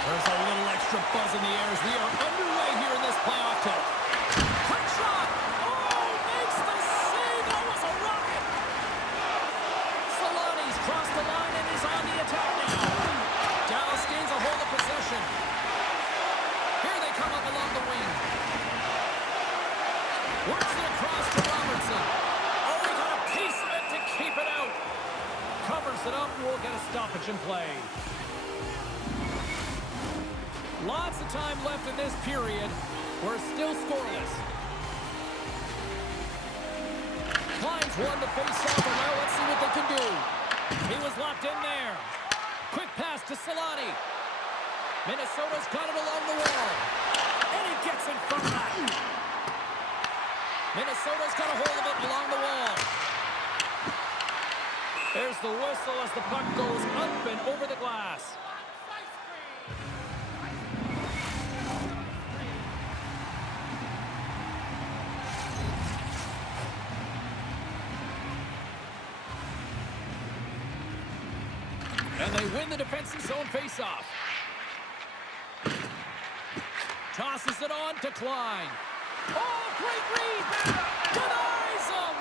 There's a little extra buzz in the air as we are underway here in this playoff tilt. Quick shot! Oh, makes the save! That was a rocket! Solani's crossed the line and is on the attack now. Dallas gains a hold of possession. Here they come up along the wing. Works it across to Robertson. Oh, he got a piece of it to keep it out. Covers it up. We'll get a stoppage in play. Lots of time left in this period. We're still scoreless. Klein's won the face-off, and now let's see what they can do. He was locked in there. Quick pass to Solani. Minnesota's got it along the wall. And he gets in front of that. Minnesota's got a hold of it along the wall. There's the whistle as the puck goes up and over the glass. And they win the defensive zone faceoff. Tosses it on to Klein. Oh, great read! Denies him!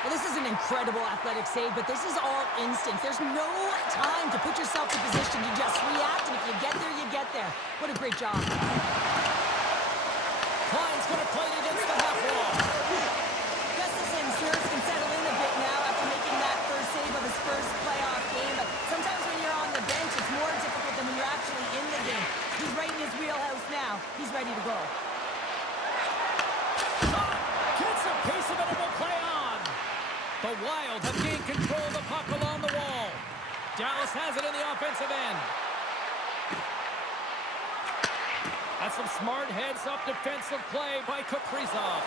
Well, this is an incredible athletic save, but this is all instinct. There's no time to put yourself in position to just react, and if you get there, you get there. What a great job. Klein's going to play it against the half wall. Gustafson's nerves can settle in a bit now after making that first save of his first playoff game, but sometimes when you're on the bench, it's more difficult than when you're actually in the game. He's right in his wheelhouse now. He's ready to go. Gets a piece of it and will play on. The Wild have gained control of the puck along the wall. Dallas has it in the offensive end. That's some smart heads-up defensive play by Kaprizov.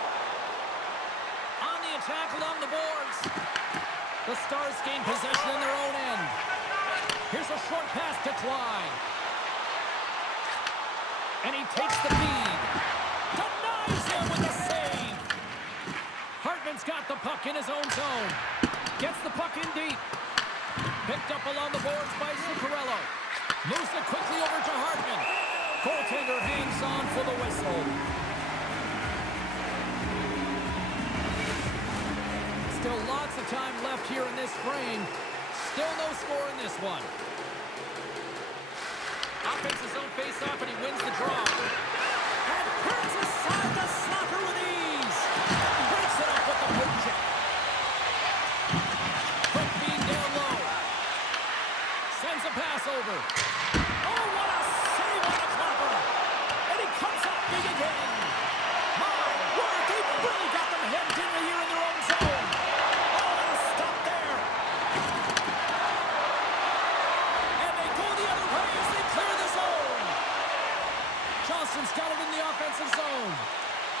On the attack along the boards. The Stars gain possession in their own end. Here's a short pass to Klein. And he takes the feed. Denies him with a save. Hartman's got the puck in his own zone. Gets the puck in deep. Picked up along the boards by Zuccarello. Moves it quickly over to Hartman. Goaltender hangs on for the whistle. Still lots of time left here in this frame. Still no score in this one. Offensive zone face-off, and he wins the draw. And turns aside the slapper with ease. Breaks it up with the poke check. Quick feed down low. Sends a pass over. Oh, what a save on the clapper. And he comes up big again. My word, they really got them hemmed in here in their own zone. Oh, and a stop there. And they go the other way as they clear the zone. Johnston's got it in the offensive zone.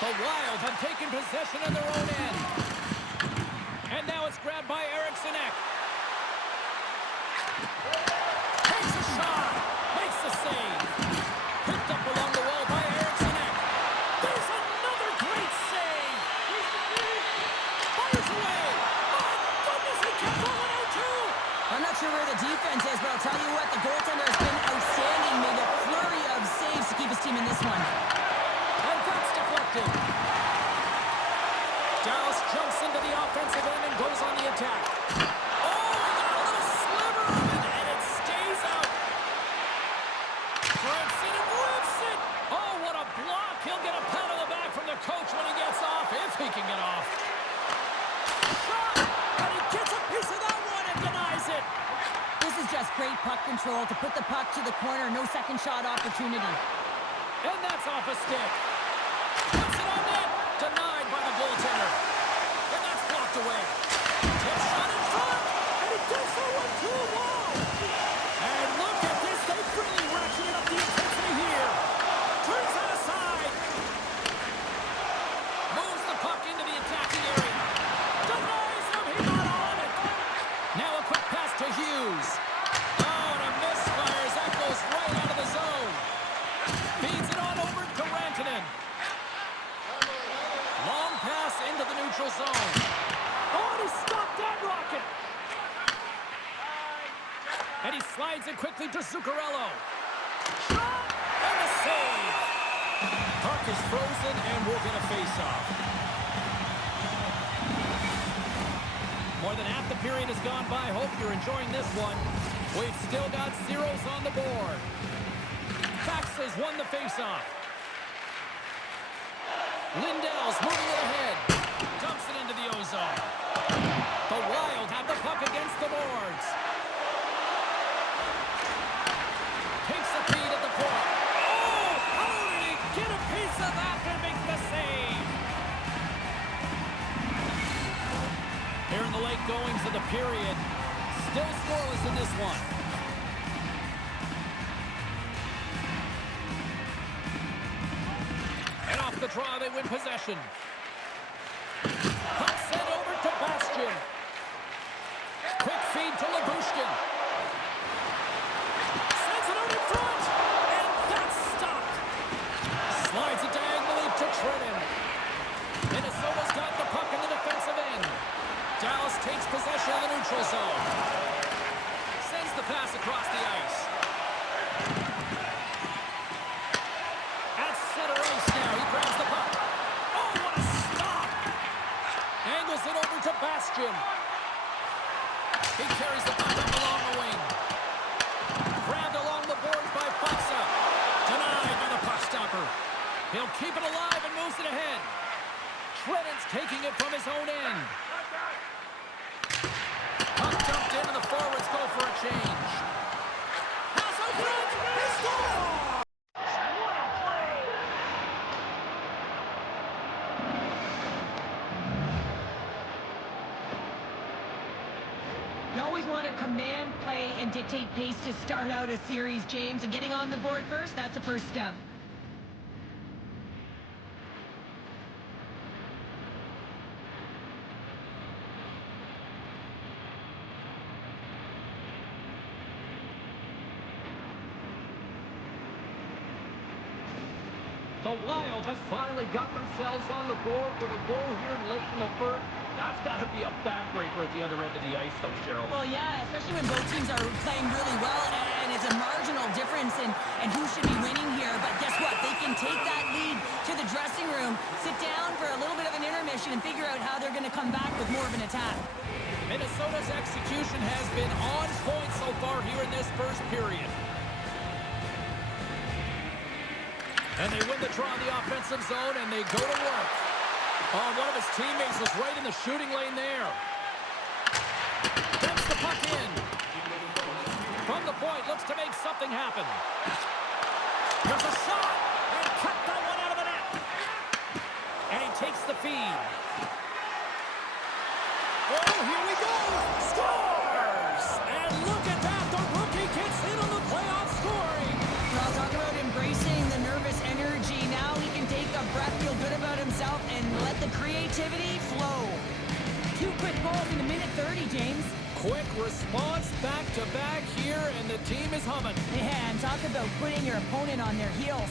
The Wild have taken possession in their own end. And now it's grabbed by Eriksson Ek. Takes a shot. Makes the save. Picked up along the wall by Eriksson Ek. There's another great save. Fires away. My goodness, he kept going out too. I'm not sure where the defense is, but I'll tell you what, the goaltender has been outstanding. Made a flurry of saves to keep his team in this one. And that's deflected. Dallas jumps into the offensive end and goes on the attack. Oh, he got a little sliver of it, and it stays out. Drives it and whips it. Oh, what a block. He'll get a pat on the back from the coach when he gets off, if he can get off. Shot, and he gets a piece of that one and denies it. This is just great puck control to put the puck to the corner. No second shot opportunity. And that's off a stick. Puts it on net. Denied by the goaltender. And that's blocked away. Tip shot in front. And he does so with two wall. And look at this. They've really ratcheted up the intensity here. Turns that aside. Moves the puck into the attacking area. Denies him. He's not on it. Now a quick pass to Hughes. Oh, and a misfires. That goes right out of the zone. Feeds it on over to Rantanen. Long pass into the neutral zone. Oh, and he stopped that rocket. And he slides it quickly to Zuccarello. Shot! Puck is frozen, and we'll get a face-off. More than half the period has gone by. Hope you're enjoying this one. We've still got zeros on the board. Fax has won the face-off. Lindell's moving it ahead. Dumps it into the ozone. The Wild have the puck against the boards. Takes a feed at the point. Oh! How did he get a piece of that and make the save? Here in the late goings of the period. Still scoreless in this one. And off the draw, they win possession. Puck sent over to Bastian. Quick feed to Labushkin. Sends it over front. And that's stopped. Slides it diagonally to Trenton. Minnesota's got the puck in the defensive end. Dallas takes possession of the neutral zone. Sends the pass across the ice. At center ice now. He grabs the puck. Oh, what a stop! Angles it over to Bastian. He carries the puck up along the wing. Grabbed along the boards by Foxa. Denied by the puck stopper. He'll keep it alive and moves it ahead. Trenton's taking it from his own end. Puck dumped in and the forwards go for a change. Pass out front. He scores! What a play! You always want to command play and dictate pace to start out a series, James. And getting on the board first, that's the first step. The Wild has finally got themselves on the board with a goal here late in the first. That's got to be a backbreaker at the other end of the ice, though, Cheryl. Well, yeah, especially when both teams are playing really well, and it's a marginal difference in who should be winning here. But guess what? They can take that lead to the dressing room, sit down for a little bit of an intermission, and figure out how they're going to come back with more of an attack. Minnesota's execution has been on point so far here in this first period. And they win the draw in the offensive zone, and they go to work. Oh, one of his teammates was right in the shooting lane there. Dumps the puck in. From the point, looks to make something happen. Here's a shot, and cut that one out of the net. And he takes the feed. Oh, here we go. Scores! And look at that. The rookie gets in on the playoff scoring. Well, talk about embracing the nervous energy. Now he can take a breath, feel good about himself, and let the creativity flow. 2 quick goals in a minute 30, James. Quick response back-to-back here, and the team is humming. Man, talk about putting your opponent on their heels.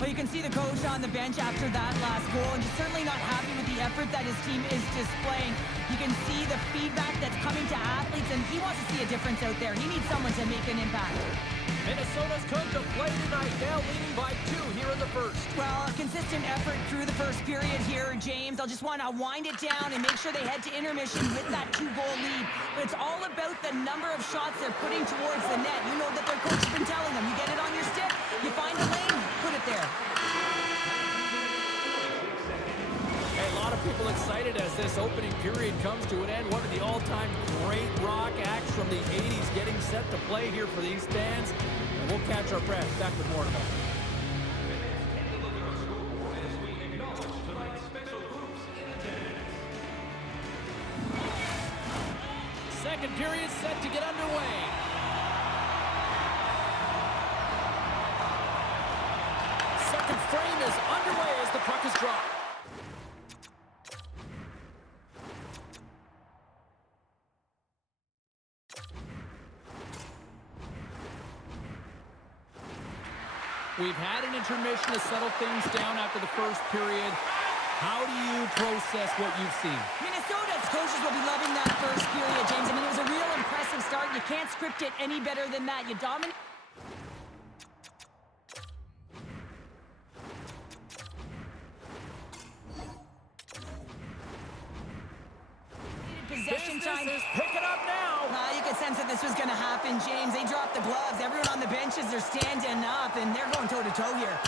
Well, you can see the coach on the bench after that last goal, and he's certainly not happy with the effort that his team is displaying. You can see the feedback that's coming to athletes, and he wants to see a difference out there. He needs someone to make an impact. Minnesota's come to play tonight, now leading by 2 here in the first. Well, a consistent effort through the first period here, James. I'll just want to wind it down and make sure they head to intermission with that 2-goal lead. But it's all about the number of shots they're putting towards the net. You know that their coach has been telling them, you get it on your stick, you find a lane, put it there. Hey, a lot of people excited as this opening period comes to an end. One of the all-time great rock acts from the 80s getting set to play here for these fans. And we'll catch our breath. Back with more in a moment. Second period set to get underway. Second frame is underway as the puck is dropped. We've had an intermission to settle things down after the first period. How do you process what you've seen? Minnesota's coaches will be loving that first period, James. I mean, it was a real impressive start. You can't script it any better than that. You dominate possession time. Business is picking up now. You could sense that this was going to happen, James. They dropped the gloves. Everyone on the benches, they're standing up, and they're going toe-to-toe here.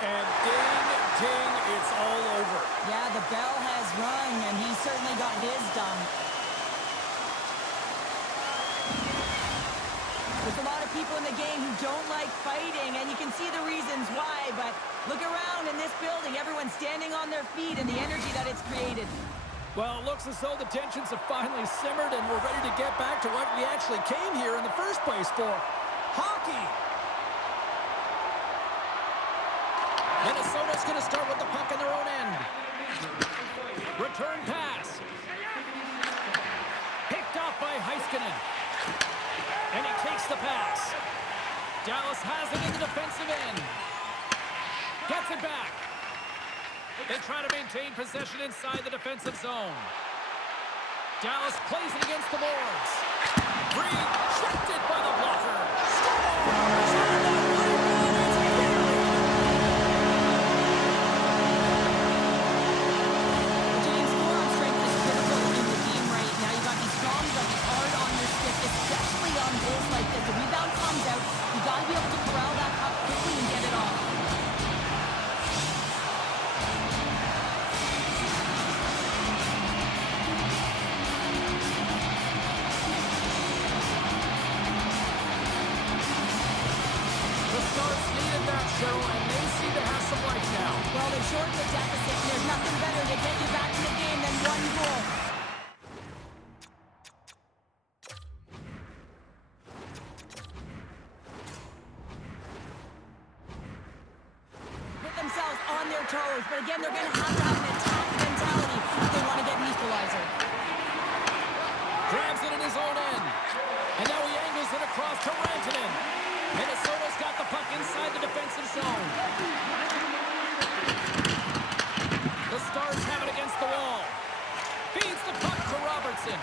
And ding, ding, it's all over. Yeah, the bell has rung, and he certainly got his done. There's a lot of people in the game who don't like fighting, and you can see the reasons why, but look around in this building. Everyone's standing on their feet, and the energy that it's created. Well, it looks as though the tensions have finally simmered, and we're ready to get back to what we actually came here in the first place for. Hockey! Minnesota's going to start with the puck in their own end. Return pass. Picked off by Heiskanen. And he takes the pass. Dallas has it in the defensive end. Gets it back. They try to maintain possession inside the defensive zone. Dallas plays it against the boards. Green checked it by the blocker. Scores! Shorten the deficit, and there's nothing better to get you back in the game than one goal. Put themselves on their toes, but again, they're going to have an attack mentality if they want to get an equalizer. Grabs it in his own end, and now he angles it across to Rantanen. Minnesota's got the puck inside the defensive zone. The Stars have it against the wall. Feeds the puck to Robertson.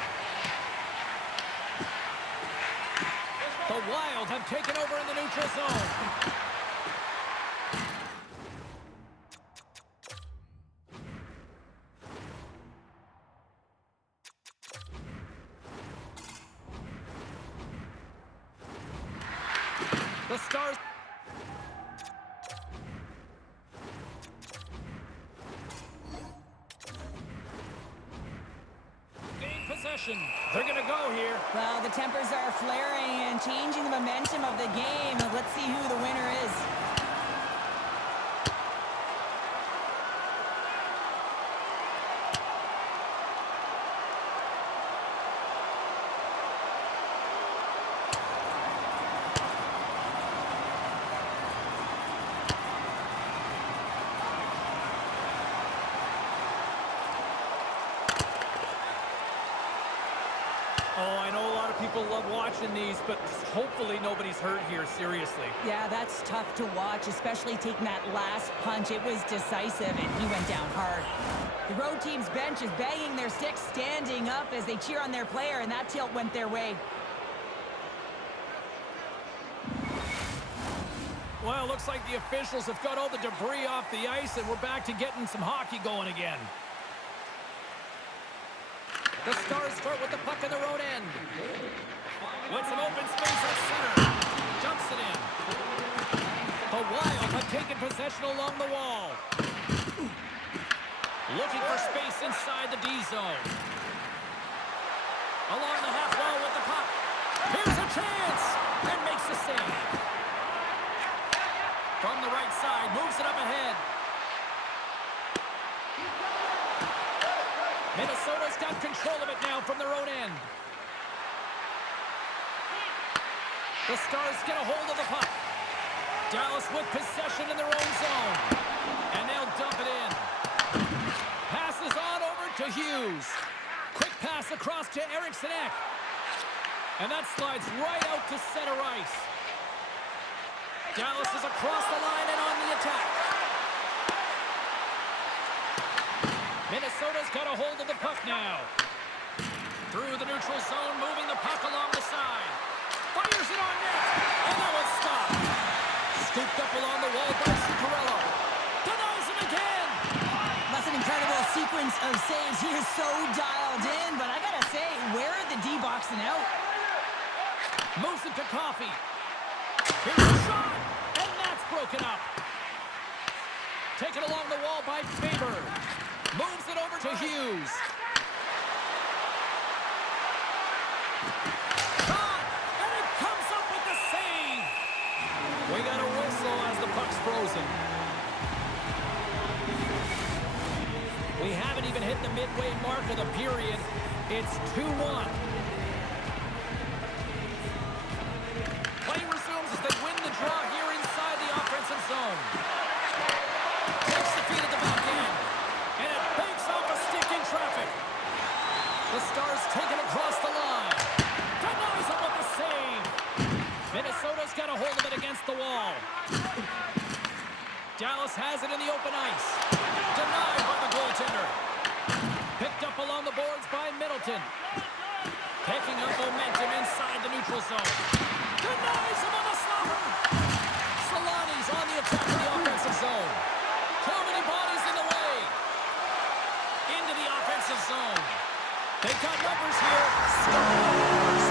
The Wild have taken over in the neutral zone. The Stars... They're going to go here. Well, the tempers are flaring and changing the momentum of the game. Let's see who the winner is. Oh, I know a lot of people love watching these, but hopefully nobody's hurt here, seriously. Yeah, that's tough to watch, especially taking that last punch. It was decisive, and he went down hard. The road team's bench is banging their sticks, standing up as they cheer on their player, and that tilt went their way. Well, it looks like the officials have got all the debris off the ice, and we're back to getting some hockey going again. The Stars start with the puck in their own end. With some open space at center. Dumps it in. The Wild have taken possession along the wall. Looking for space inside the D zone. Along the half wall with the puck. Here's a chance. And makes the save. From the right side, moves it up ahead. Minnesota's got control of it now from their own end. The Stars get a hold of the puck. Dallas with possession in their own zone. And they'll dump it in. Hughes. Quick pass across to Eriksson Ek. And that slides right out to center ice. Dallas is across the line and on the attack. Minnesota's got a hold of the puck now. Through the neutral zone, moving the puck along the side. Fires it on net. And that one's stopped. Scooped up along the wall by Zuccarello. Denies him again. That's an incredible sequence of saves. He is so dialed in, but I gotta say, where are the D boxing out? Moves it to Coffey. Here's a shot, and that's broken up. Taken along the wall by Faber. Moves it over to Hughes. Shot, and it comes up with the save. We got a whistle as the puck's frozen. We haven't even hit the midway mark of the period. It's 2-1. Play resumes as they win the draw here inside the offensive zone. Takes the feed at the back end. And it banks off a stick in traffic. The Stars take it across the line. Denies him with the save. Minnesota's got a hold of it against the wall. Dallas has it in the open ice. Denied by the goaltender. Picked up along the boards by Middleton. Picking up momentum inside the neutral zone. Denies him on the slaughter. Solani's on the attack in the offensive zone. Too many bodies in the way. Into the offensive zone. They've got numbers here. Scores!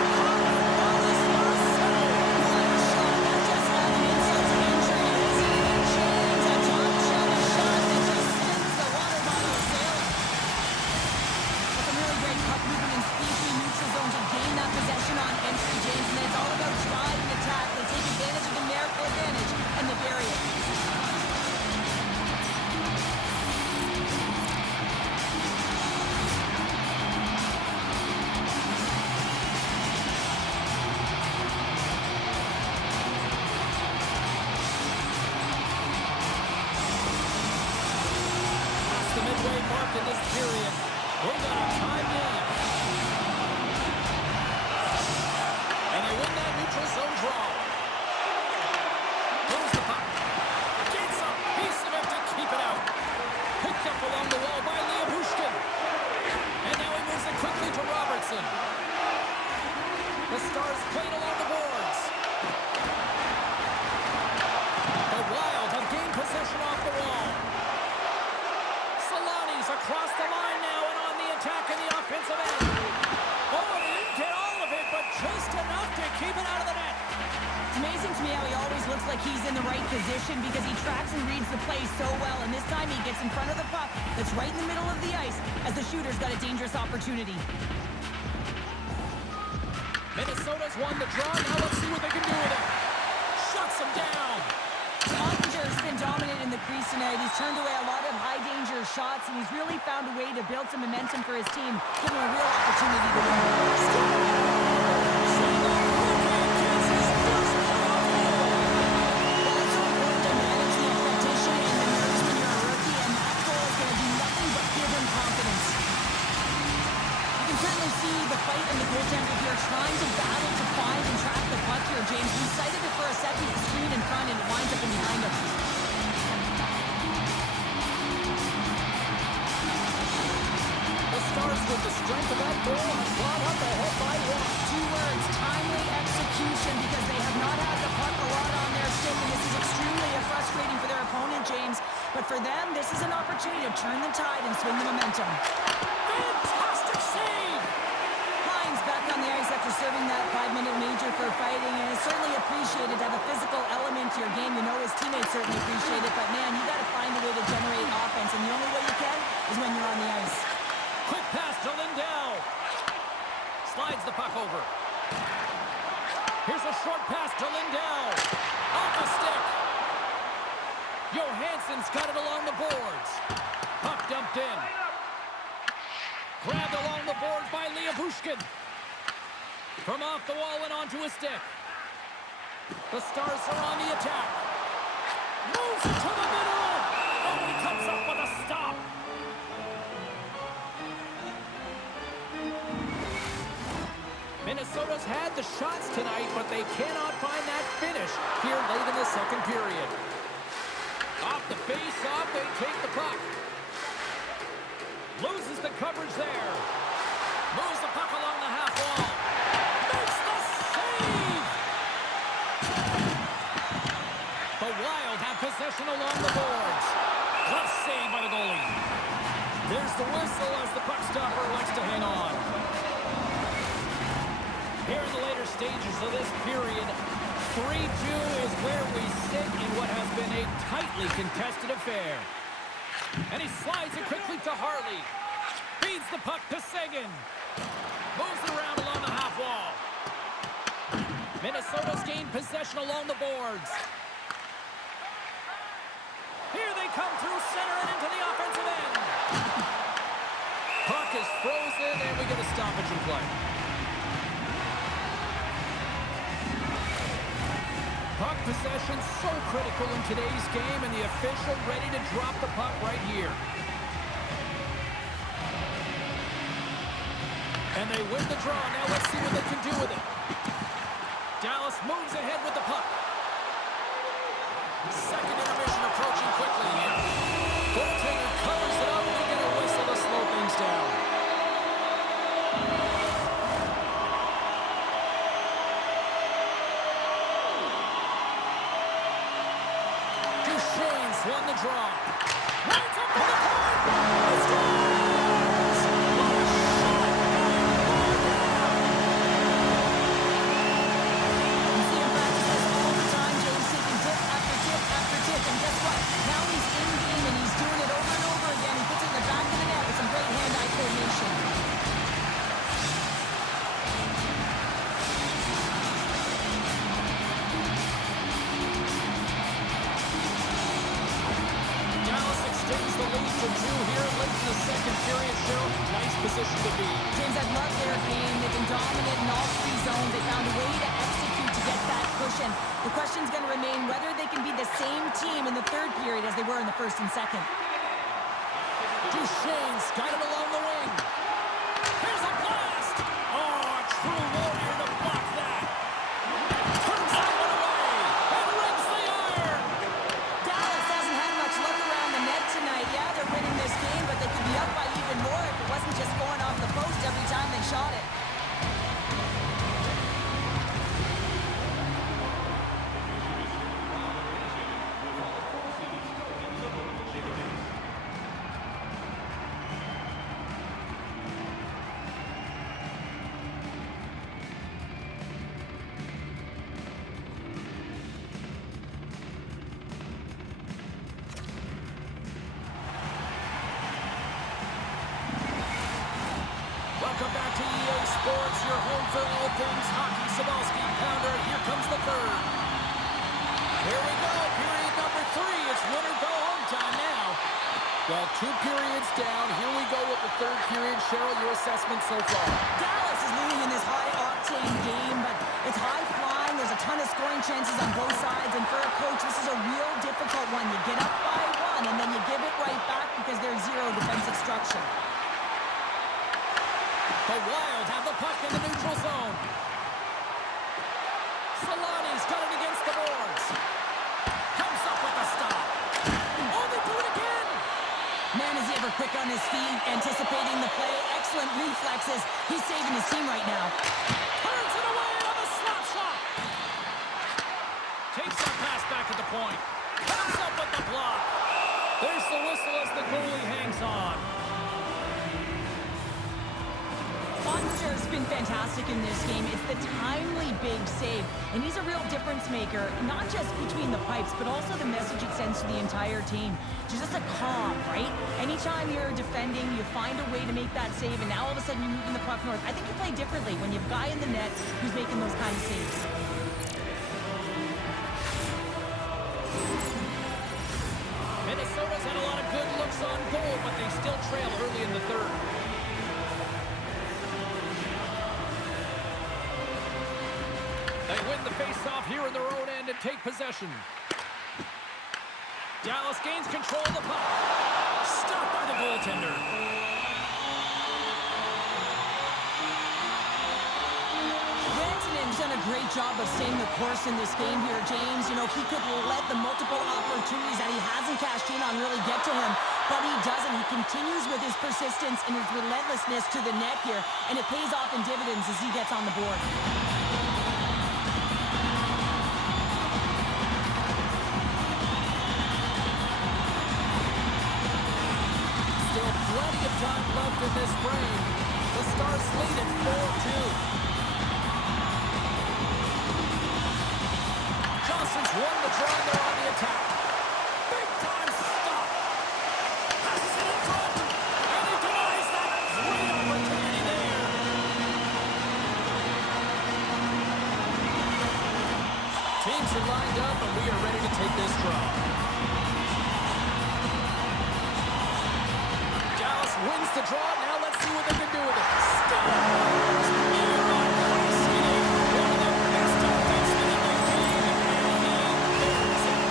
In this period, we got a tie game. And they win that neutral zone draw. Here's the puck. Gets a piece of it to keep it out. Picked up along the wall by Liam. And now he moves it quickly to Robertson. The Stars played along the boards. The Wild have gained possession off the wall. Across the line now and on the attack in the offensive end. Oh, he didn't get all of it, but just enough to keep it out of the net. It's amazing to me how he always looks like he's in the right position because he tracks and reads the play so well. And this time he gets in front of the puck that's right in the middle of the ice as the shooter's got a dangerous opportunity. Minnesota's won the draw. Now let's see what they can do with it. Shuts him down. Ottinger's been dominant in the crease tonight. He's turned away a lot of high-danger shots, and he's really found a way to build some momentum for his team, give him a real opportunity to win. Well, it's so important to manage the expectation and the nerves when you're a rookie, and that goal is going to do nothing but give him confidence. You can certainly see the fight and the goaltender here trying to battle to find and track the puck here, James. We cited it for a second, the screen in front, and it winds up in behind him. The Stars, with the strength of that goal, have brought up ahead by one. 2 words, timely execution, because they have not had the puck a lot on their stick, and this is extremely frustrating for their opponent, James. But for them, this is an opportunity to turn the tide and swing the momentum. Fantastic save! Klein's back on the ice after serving that 5-minute major for fighting, and it's certainly appreciated to have a physical element to your game. You know his teammates certainly appreciate it, but man, you got to find a way to generate offense, and the only way you can is when you're on the ice. Quick pass to Lindell. Slides the puck over. Here's a short pass to Lindell. Off a stick. Johansson's got it along the boards. Puck dumped in. Grabbed along the boards by Liam. From off the wall and onto a stick. The Stars are on the attack. Moves it to the middle. Oh, he comes up with a stop. Minnesota's had the shots tonight, but they cannot find that finish here late in the second period. Off the face-off, they take the puck. Loses the coverage there. Moves the puck along the half wall. Makes the save! The Wild have possession along the boards. Tough save by the goalie. There's the whistle as the puck stopper likes to hang on. Here in the later stages of this period, 3-2 is where we sit in what has been a tightly contested affair. And he slides it quickly to Harley. Feeds the puck to Seguin. Moves it around along the half wall. Minnesota's gained possession along the boards. Here they come through center and into the offensive end. Puck is frozen and we get a stoppage in play. Puck possession so critical in today's game, and the official ready to drop the puck right here. And they win the draw. Now let's see what they can do with it. Dallas moves ahead with the puck. Second intermission approaching quickly here. Goaltender covers it up, and we get a whistle to slow things down. Won the draw. Right up to the point. He scores! What a shot! You see him practice this all the time, James, taking tip after tip after tip. And guess what? Now he's in game and he's doing it over and over again. He puts it in the back of the net with some great hand-eye coordination. Extends the lead to 2 here late in the second period. Cheryl, nice position to be. James, I love their game. They've been dominant in all 3 zones. They found a way to execute to get that cushion. The question's going to remain whether they can be the same team in the third period as they were in the first and second. Duchesne's got it along the wing. Here's a blast! Oh, a true warrior to block that. Turns that one away and rings the iron. Dallas hasn't had much luck around the net tonight. Yeah, they're winning this game, but they could be up by even more if it wasn't just going off the post every time they shot it. Welcome back to EA Sports, your home for all things hockey. Sabalski, pounder, here comes the third. Here we go, period number 3. It's win or go home time now. Well, 2 periods down. Here we go with the third period. Cheryl, your assessment so far? Dallas is leading in this high-octane game, but it's high-flying. There's a ton of scoring chances on both sides, and for a coach, this is a real difficult one. You get up by 1, and then you give it right back because there's 0 defensive structure. The Wild have the puck in the neutral zone. Solani's got it against the boards. Comes up with a stop. Oh, they do it again! Man, is he ever quick on his feet, anticipating the play. Excellent reflexes. He's saving his team right now. Turns it away on the slap shot. Takes that pass back at the point. Comes up with the block. There's the whistle as the goalie hangs on. Monster's been fantastic in this game. It's the timely big save, and he's a real difference maker, not just between the pipes, but also the message it sends to the entire team. Just a calm, right? Anytime you're defending, you find a way to make that save, and now all of a sudden you're moving the puck north. I think you play differently when you have a guy in the net who's making those kind of saves. Minnesota's had a lot of good looks on goal, but they still trail early in the third. They win the face-off here in their own end and take possession. Dallas gains control of the puck. Stopped by the goaltender. great job of staying the course in this game here, James. You know, he could let the multiple opportunities that he hasn't cashed in on really get to him, but he doesn't. He continues with his persistence and his relentlessness to the net here, and it pays off in dividends as he gets on the board. Still plenty of time left in this frame. The Stars lead at 4-2. Johnson's won the draw, and they're on the attack. Big time stop. Passes it in front, and he denies that. Great opportunity there. Teams are lined up, and we are ready to take this draw. Dallas wins the draw. Now let's see what they can do with it. Scores! Aaron Crosby, one of the best defensemen in the game, and he buries it.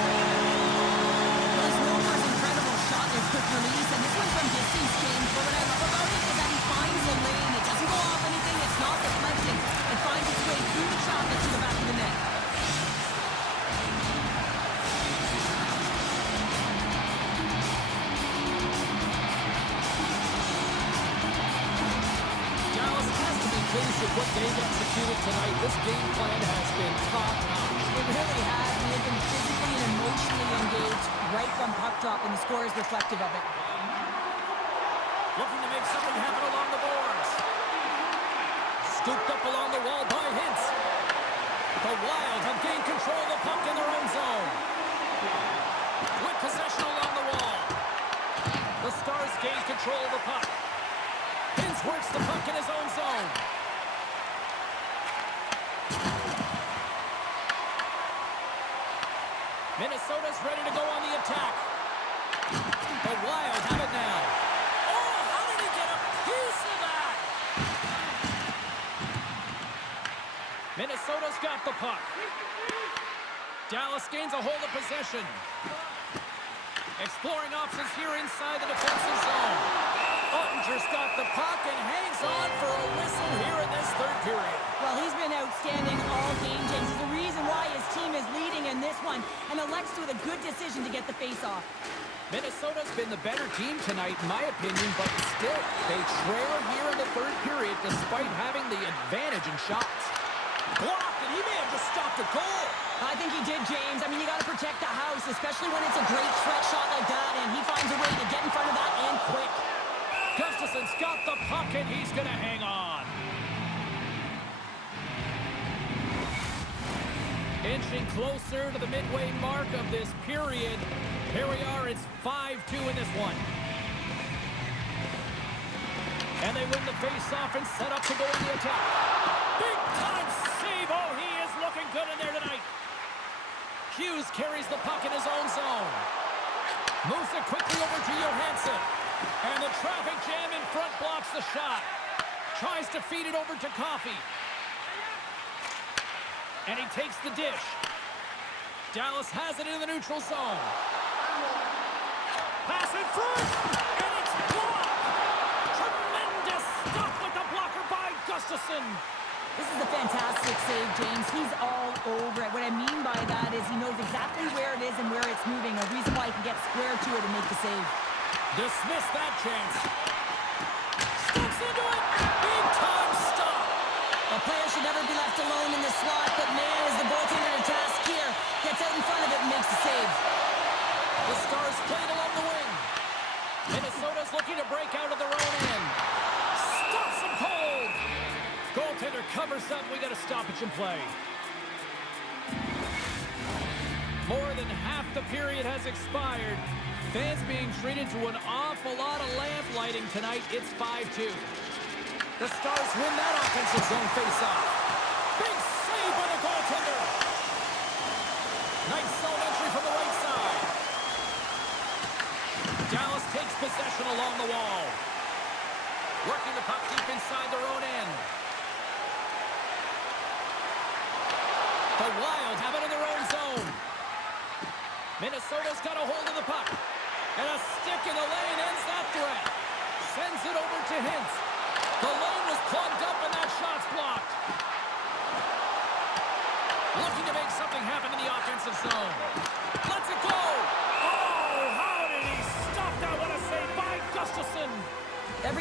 Well, his move was incredible shot and quick release, and this one's from distance, James. But what I love about it is that he finds the lane. It doesn't go off anything. It's not deflected. It finds its way through the shot to the back of the net. Dallas has to be pleased with what they've executed tonight. This game plan has been top-notch. It really has. They have been physically and emotionally engaged right from puck drop, and the score is reflective of it. Looking to make something happen along the boards. Scooped up along the wall by Hintz. The Wild have gained control of the puck in their own zone. With possession along the wall. The Stars gain control of the puck. Hintz works the puck in his own zone. Minnesota's ready to go on the attack. The Wild have it now. Oh, how did he get a piece of that? Minnesota's got the puck. Dallas gains a hold of possession. Exploring options here inside the defensive zone. Ottinger's got the puck and hangs on for a whistle here in this third period. Well, he's been outstanding all game, James. He's the reason why his team is leading in this one, and elects with a good decision to get the face-off. Minnesota's been the better team tonight, in my opinion, but still, they trail here in the third period despite having the advantage in shots. Blocked, and he may have just stopped a goal. I think he did, James. I mean, you got to protect the house, especially when it's a great threat shot like that, and he finds a way to get in front of that and quick. Gustafson's got the puck, and he's going to hang on. Inching closer to the midway mark of this period. Here we are, it's 5-2 in this one. And they win the face-off and set up to go in the attack. Big time save. Oh, he is looking good in there tonight. Hughes carries the puck in his own zone. Moves it quickly over to Johansson. And the traffic jam in front blocks the shot. Tries to feed it over to Coffey. And he takes the dish. Dallas has it in the neutral zone. Pass in front, and it's blocked. Tremendous stop with the blocker by Gustafsson. This is a fantastic save, James. He's all over it. What I mean by that is he knows exactly where it is and where it's moving, a reason why he can get square to it and make the save. Dismiss that chance. Steps into it. Big time stop. A player should never be left alone in the slot, but man, is the goaltender to task here. Gets out in front of it and makes the save. The Stars played along the wing. Minnesota's looking to break out of their own end. Stops him cold. Goaltender covers up. We got a stoppage in play. More than half the period has expired. Fans being treated to an awful lot of lamp lighting tonight. It's 5-2. The Stars win that offensive zone faceoff. Big save by the goaltender. Nice zone entry from the right side. Dallas takes possession along the wall. Working the puck deep inside their own end. The Wild have it in their own zone. Minnesota's got a hold of the puck. And a stick in the lane ends that threat. Sends it over to Hintz. The lane was plugged up and that shot's blocked.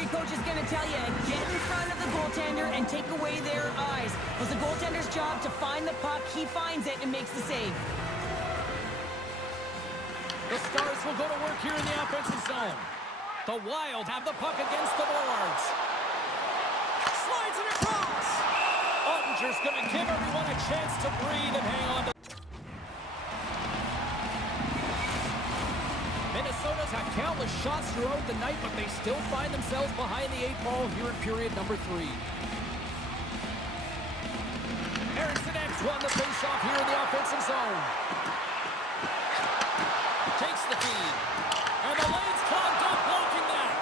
Every coach is going to tell you, get in front of the goaltender and take away their eyes. It's the goaltender's job to find the puck. He finds it and makes the save. The Stars will go to work here in the offensive zone. The Wild have the puck against the boards. Slides it across. Ottinger's going to give everyone a chance to breathe and hang on to. Minnesota's had countless shots throughout the night, but they still find themselves behind the 8 ball here in period number 3. Eriksson X won the faceoff here in the offensive zone. Takes the feed. And the lane's clogged up, blocking that.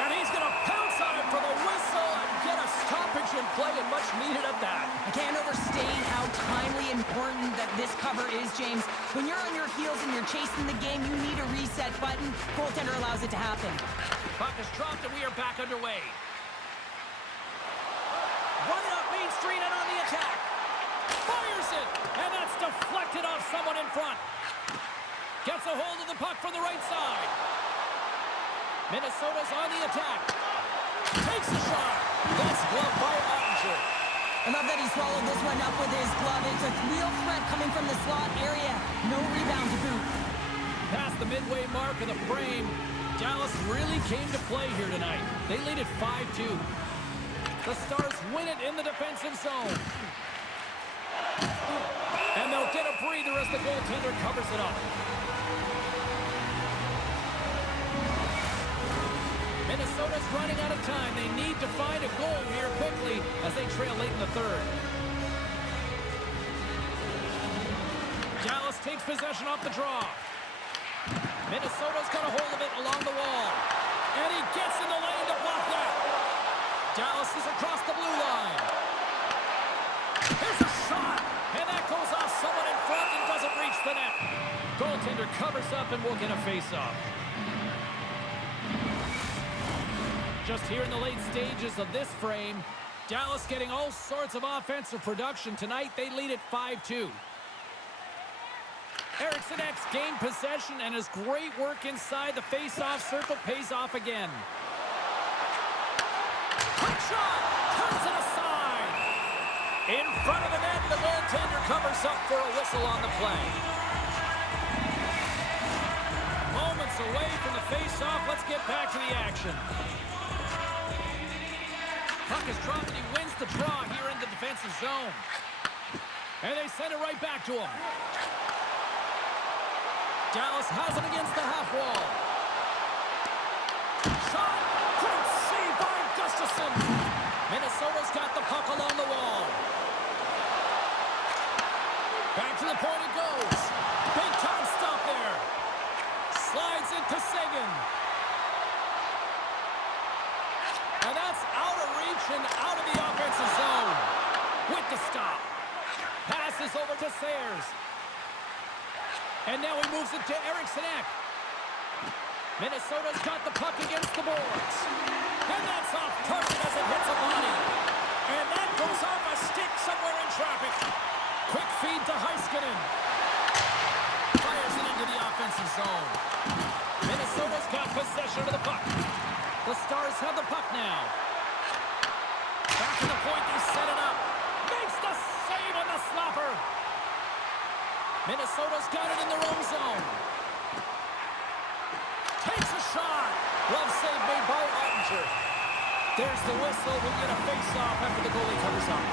And he's going to pounce on it for the whistle and get a stoppage in play, and much needed at that. I can't overstate how timely important that this cover is, James. When you're on your heels and you're chasing the game, you need a reset button. Goaltender allows it to happen. Puck is dropped and we are back underway. Running up Main Street and on the attack. Fires it, and that's deflected off someone in front. Gets a hold of the puck from the right side. Minnesota's on the attack. Takes a shot. That's gloved by Ottinger. I love that he swallowed this one up with his glove. It's a real threat coming from the slot area. No rebound to boot. Past the midway mark of the frame, Dallas really came to play here tonight. They lead it 5-2. The Stars win it in the defensive zone. And they'll get a breather as the goaltender covers it up. Minnesota's running out of time. They need to find a goal here quickly as they trail late in the third. Dallas takes possession off the draw. Minnesota's got a hold of it along the wall. And he gets in the lane to block that. Dallas is across the blue line. Here's a shot. And that goes off someone in front and doesn't reach the net. Goaltender covers up and will get a face-off. Just here in the late stages of this frame, Dallas getting all sorts of offensive production tonight. They lead it 5-2. Eriksson X gained possession, and his great work inside the face-off circle pays off again. Quick shot! Turns it aside! In front of the net, the goaltender covers up for a whistle on the play. Moments away from the face-off. Let's get back to the action. Puck is dropped and he wins the draw here in the defensive zone. And they send it right back to him. Dallas has him against the half wall. Shot! Great save by Gustafsson. Minnesota's got the puck along the wall. Back to the point it goes. Big time stop there. Slides into Seguin. And that's out of reach and out of the offensive zone. With the stop. Passes over to Sayers. And now he moves it to Eriksson Ek. Minnesota's got the puck against the boards. And that's off target as it hits a body. And that goes off a stick somewhere in traffic. Quick feed to Heiskanen. Fires it into the offensive zone. Minnesota's got possession of the puck. The Stars have the puck now. Back to the point, they set it up. Makes the save on the slapper. Minnesota's got it in their own zone. Takes a shot. Glove save made by Ottinger. There's the whistle. We'll get a face-off after the goalie covers up.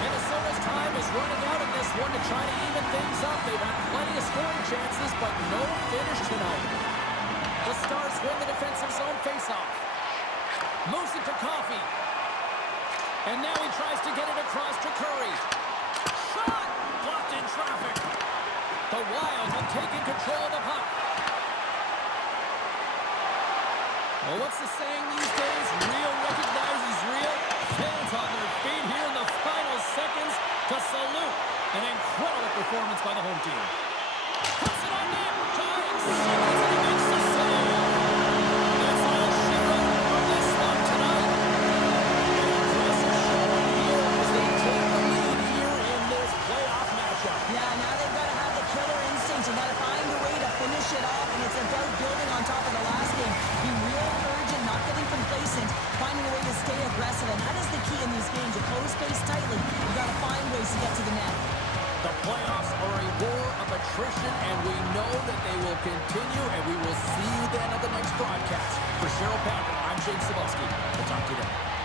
Minnesota's time is running out in this one to try to even things up. They've had plenty of scoring chances, but no finish tonight. The Stars win the defensive zone face-off. Moves it to Coffey. And now he tries to get it across to Curry. Shot! Blocked in traffic. The Wild have taken control of the puck. Well, what's the saying these days? Real recognizes real. Fans on their feet here in the final seconds to salute an incredible performance by the home team. Puts it on net. Tying seconds and he makes the save. That's all she wrote from this one tonight. An impressive showing here as they take the lead here in this playoff matchup. Yeah, now they've got to have the killer instinct. You got to find a way to finish finish it off, and it's about building on top of the last game. Being real urgent, not getting complacent, finding a way to stay aggressive, and that is the key in these games. You close space tightly, you've got to find ways to get to the net. The playoffs are a war of attrition, and we know that they will continue, and we will see you then at the next broadcast. For Cheryl Pounder, I'm Jake Cebulski. We'll talk to you then.